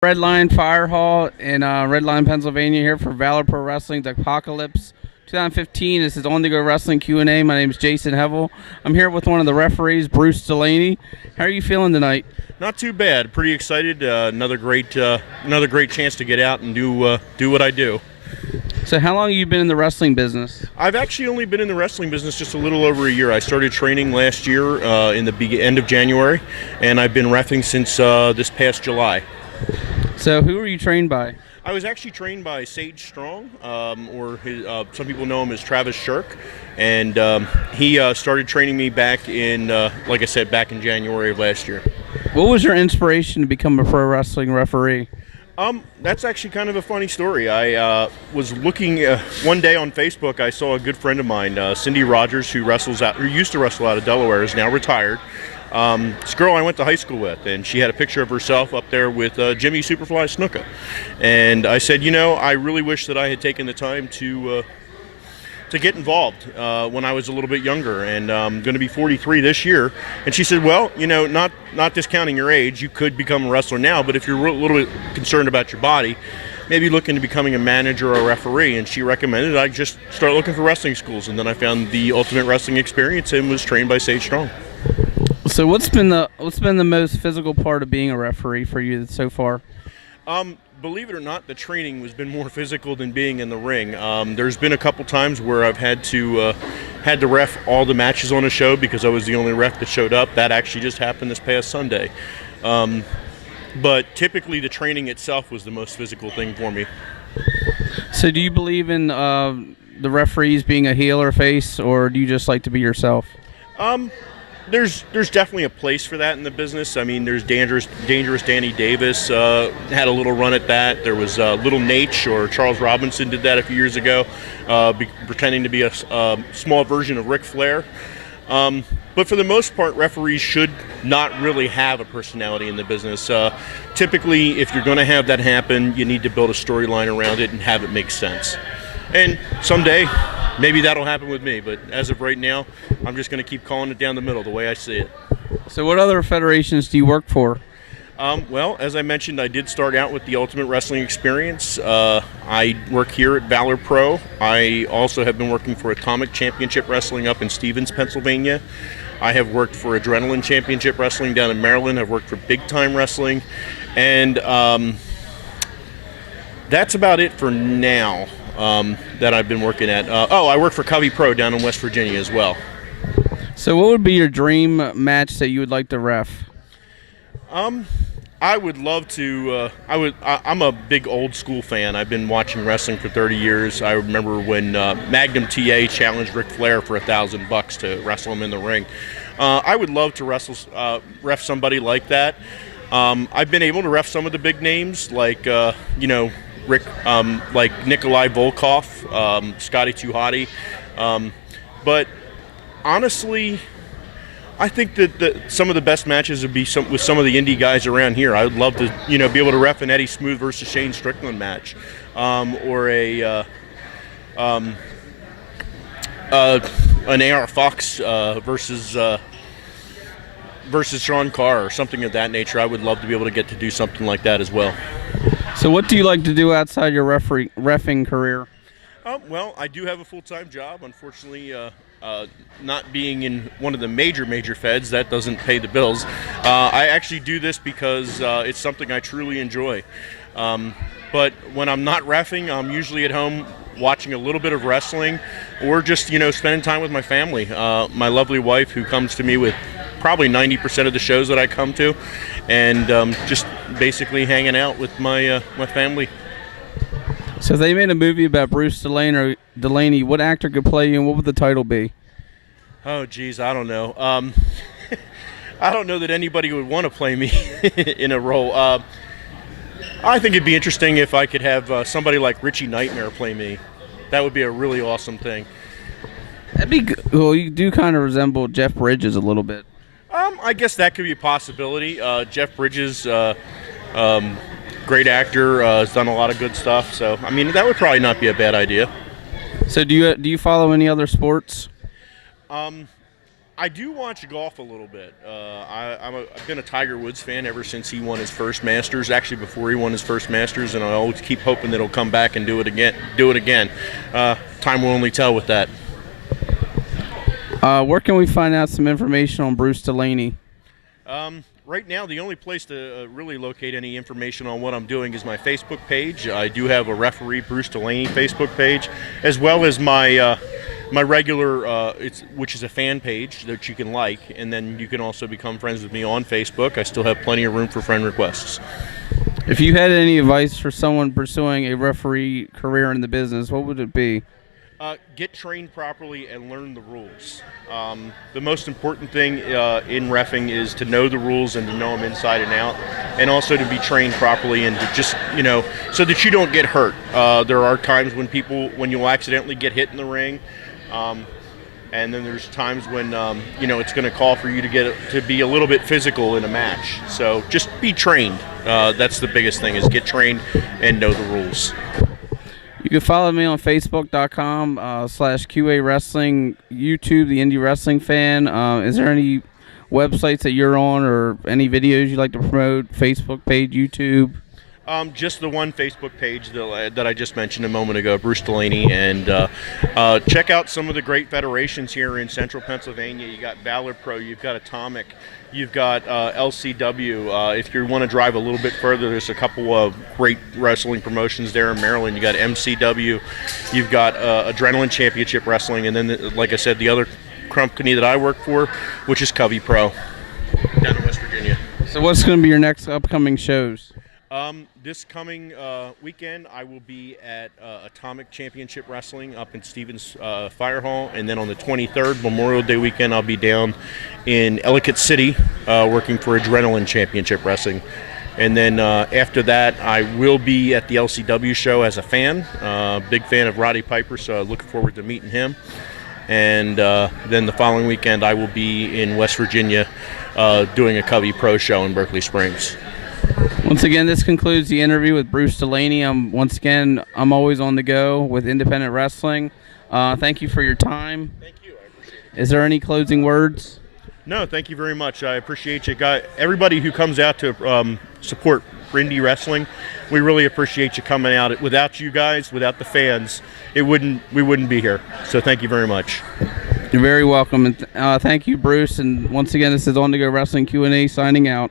Red Line Fire Hall in Red Line, Pennsylvania, here for Valor Pro Wrestling's Apocalypse 2015. This is On To Go Wrestling Q&A. My name is Jason Hevel. I'm here with one of the referees, Bruce Dulaney. How are you feeling tonight? Not too bad. Pretty excited. Another great chance to get out and do what I do. So how long have you been in the wrestling business? I've actually only been in the wrestling business just a little over a year. I started training last year in the end of January, and I've been reffing since this past July. So who were you trained by? I was actually trained by Sage Strong, or some people know him as Travis Shirk, and he started training me back in, like I said, back in January of last year. What was your inspiration to become a pro wrestling referee? That's actually kind of a funny story. I was looking one day on Facebook. I saw a good friend of mine, Cindy Rogers, who used to wrestle out of Delaware, is now retired. This girl I went to high school with, and she had a picture of herself up there with Jimmy Superfly Snuka. And I said, you know, I really wish that I had taken the time to get involved when I was a little bit younger, and I'm going to be 43 this year. And she said, well, you know, not discounting your age, you could become a wrestler now, but if you're a little bit concerned about your body, maybe look into becoming a manager or a referee. And she recommended I just start looking for wrestling schools, and then I found the Ultimate Wrestling Experience and was trained by Sage Strong. So what's been the most physical part of being a referee for you so far? Believe it or not, the training has been more physical than being in the ring. There's been a couple times where I've had to ref all the matches on a show because I was the only ref that showed up. That actually just happened this past Sunday. But typically the training itself was the most physical thing for me. So do you believe in the referees being a heel or face, or do you just like to be yourself? There's definitely a place for that in the business. I mean, there's dangerous Danny Davis had a little run at that. There was Little Nate, or Charles Robinson did that a few years ago, pretending to be a small version of Ric Flair. But for the most part, referees should not really have a personality in the business. Typically, if you're going to have that happen, you need to build a storyline around it and have it make sense. And someday, maybe that'll happen with me, but as of right now, I'm just going to keep calling it down the middle the way I see it. So what other federations do you work for? Well, as I mentioned, I did start out with the Ultimate Wrestling Experience. I work here at Valor Pro. I also have been working for Atomic Championship Wrestling up in Stevens, Pennsylvania. I have worked for Adrenaline Championship Wrestling down in Maryland. I've worked for Big Time Wrestling. And that's about it for now. That I've been working at. I work for Covey Pro down in West Virginia as well. So what would be your dream match that you would like to ref? I would love to. I'm a big old school fan. I've been watching wrestling for 30 years. I remember when Magnum TA challenged Ric Flair for $1,000 to wrestle him in the ring. I would love to ref somebody like that. I've been able to ref some of the big names, like Rick, like Nikolai Volkov, Scotty 2 Hotty. But honestly, I think that some of the best matches would be with some of the indie guys around here. I would love to, be able to ref an Eddie Smooth versus Shane Strickland match, or an AR Fox versus Sean Carr or something of that nature. I would love to be able to get to do something like that as well. So what do you like to do outside your reffing career? Well, I do have a full-time job. Unfortunately, not being in one of the major feds, that doesn't pay the bills. I actually do this because it's something I truly enjoy. But when I'm not reffing, I'm usually at home watching a little bit of wrestling, or just spending time with my family. My lovely wife, who comes to me with probably 90% of the shows that I come to, and just basically hanging out with my family. So if they made a movie about Bruce Dulaney, what actor could play you, and what would the title be? Oh, geez, I don't know. I don't know that anybody would want to play me in a role. I think it'd be interesting if I could have somebody like Richie Nightmare play me. That would be a really awesome thing. That'd be good. Well, you do kind of resemble Jeff Bridges a little bit. I guess that could be a possibility. Jeff Bridges, great actor, has done a lot of good stuff. So, I mean, that would probably not be a bad idea. So do you follow any other sports? I do watch golf a little bit. I've been a Tiger Woods fan ever since he won his first Masters. Actually, before he won his first Masters, and I always keep hoping that he'll come back and do it again. Time will only tell with that. Where can we find out some information on Bruce Dulaney? Right now, the only place to really locate any information on what I'm doing is my Facebook page. I do have a referee Bruce Dulaney Facebook page, as well as my regular, which is a fan page that you can like, and then you can also become friends with me on Facebook. I still have plenty of room for friend requests. If you had any advice for someone pursuing a referee career in the business, what would it be? Get trained properly and learn the rules. The most important thing in reffing is to know the rules and to know them inside and out, and also to be trained properly and to just, so that you don't get hurt. There are times when you'll accidentally get hit in the ring, and then there's times when it's going to call for you to be a little bit physical in a match. So just be trained. That's the biggest thing, is get trained and know the rules. You can follow me on Facebook.com/QA Wrestling, YouTube, The Indie Wrestling Fan. Is there any websites that you're on or any videos you'd like to promote? Facebook page, YouTube? Just the one Facebook page that I just mentioned a moment ago, Bruce Dulaney, and check out some of the great federations here in Central Pennsylvania. You got Valor Pro, you've got Atomic, you've got LCW. If you want to drive a little bit further, there's a couple of great wrestling promotions there in Maryland. You got MCW, you've got Adrenaline Championship Wrestling, and then, like I said, the other company that I work for, which is Covey Pro, down in West Virginia. So what's going to be your next upcoming shows? This coming weekend, I will be at Atomic Championship Wrestling up in Stevens Fire Hall, and then on the 23rd, Memorial Day weekend, I'll be down in Ellicott City working for Adrenaline Championship Wrestling. And then after that, I will be at the LCW show as a fan. Big fan of Roddy Piper, so looking forward to meeting him. And then the following weekend, I will be in West Virginia doing a Covey Pro show in Berkeley Springs. Once again, this concludes the interview with Bruce Dulaney. I'm always on the go with independent wrestling. Thank you for your time. Thank you. I appreciate it. Is there any closing words? No, thank you very much. I appreciate you guys. Everybody who comes out to support indie wrestling, we really appreciate you coming out. Without you guys, without the fans, we wouldn't be here. So thank you very much. You're very welcome. And thank you, Bruce. And once again, this is On To Go Wrestling Q&A signing out.